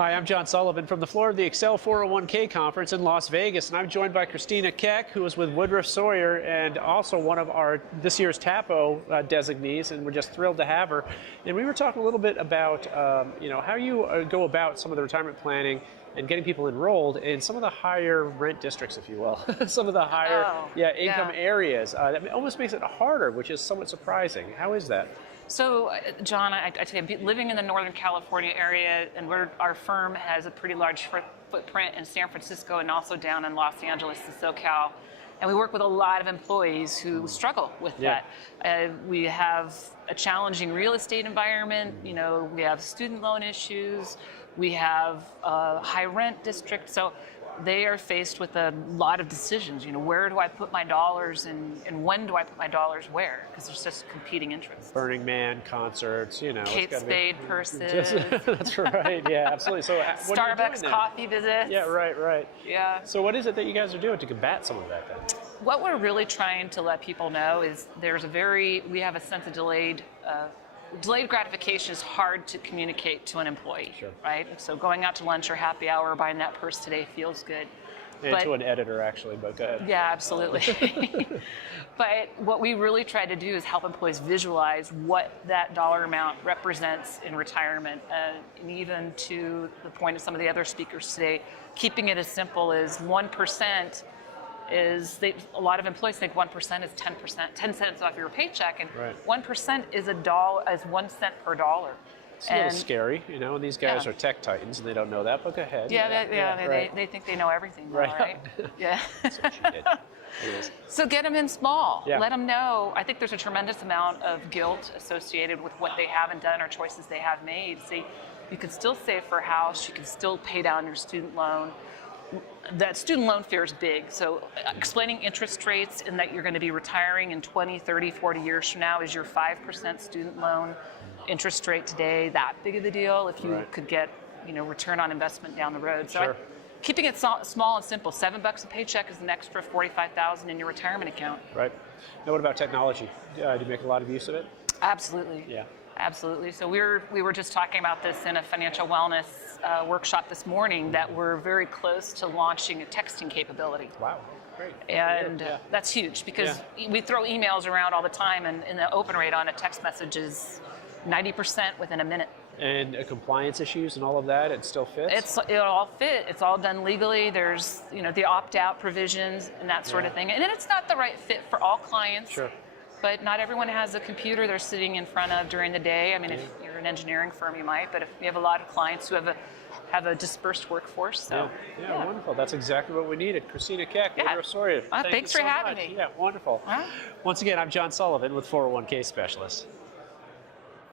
Hi, I'm John Sullivan from the floor of the Excel 401k conference in Las Vegas, and I'm joined by Christina Keck, who is with Woodruff-Sawyer and also one of our this year's TAPO designees, and we're just thrilled to have her. And we were talking a little bit about how you go about some of the retirement planning and getting people enrolled in some of the higher rent districts, if you will, some of the higher income areas. That almost makes it harder, which is somewhat surprising. How is that? So, John, I tell you, living in the Northern California area, and our firm has a pretty large footprint in San Francisco and also down in Los Angeles and SoCal. And we work with a lot of employees who struggle with that. We have a challenging real estate environment. You know, we have student loan issues. We have a high rent district. So they are faced with a lot of decisions. You know, where do I put my dollars and when do I put my dollars where? Because there's just competing interests. Burning Man concerts, you know. Kate Spade purses. That's right, yeah, absolutely. So what are you doing Starbucks then? coffee visits. Yeah, right. Yeah. So what is it that you guys are doing to combat some of that then? What we're really trying to let people know is we have a sense of delayed gratification is hard to communicate to an employee, right? So going out to lunch or happy hour, buying that purse today feels good. And to an editor, actually, but go ahead. Yeah, absolutely. But what we really try to do is help employees visualize what that dollar amount represents in retirement, and even to the point of some of the other speakers today, keeping it as simple as 1%. A lot of employees think 1% is 10%, 10 cents off your paycheck, and 1% is is 1 cent per dollar. It's a little scary, you know, and these guys are tech titans and they don't know that, but go ahead. They think they know everything, right? Yeah. That's what you did. So get them in small. Let them know. I think there's a tremendous amount of guilt associated with what they haven't done or choices they have made. See, you can still save for a house, you can still pay down your student loan. That student loan fear is big. So explaining interest rates and that you're going to be retiring in 20, 30, 40 years from now is your 5% student loan interest rate today that big of a deal if you could get, return on investment down the road. So keeping it small and simple. $7 a paycheck is an extra $45,000 in your retirement account. Right. Now what about technology? Do you make a lot of use of it? Absolutely. Yeah. Absolutely. So we were just talking about this in a financial wellness workshop this morning, that we're very close to launching a texting capability. Wow, great. And that's huge because we throw emails around all the time, and the open rate on a text message is 90% within a minute. And compliance issues and all of that, it still fits? It'll all fit. It's all done legally. There's the opt-out provisions and that sort of thing. And then it's not the right fit for all clients. Sure. But not everyone has a computer they're sitting in front of during the day. I mean, if you're an engineering firm, you might, but if you have a lot of clients who have a dispersed workforce. So, yeah, wonderful. That's exactly what we needed. Christina Keck, Woodruff-Sawyer. Thanks for having me. Yeah, wonderful. Once again, I'm John Sullivan with 401k Specialists.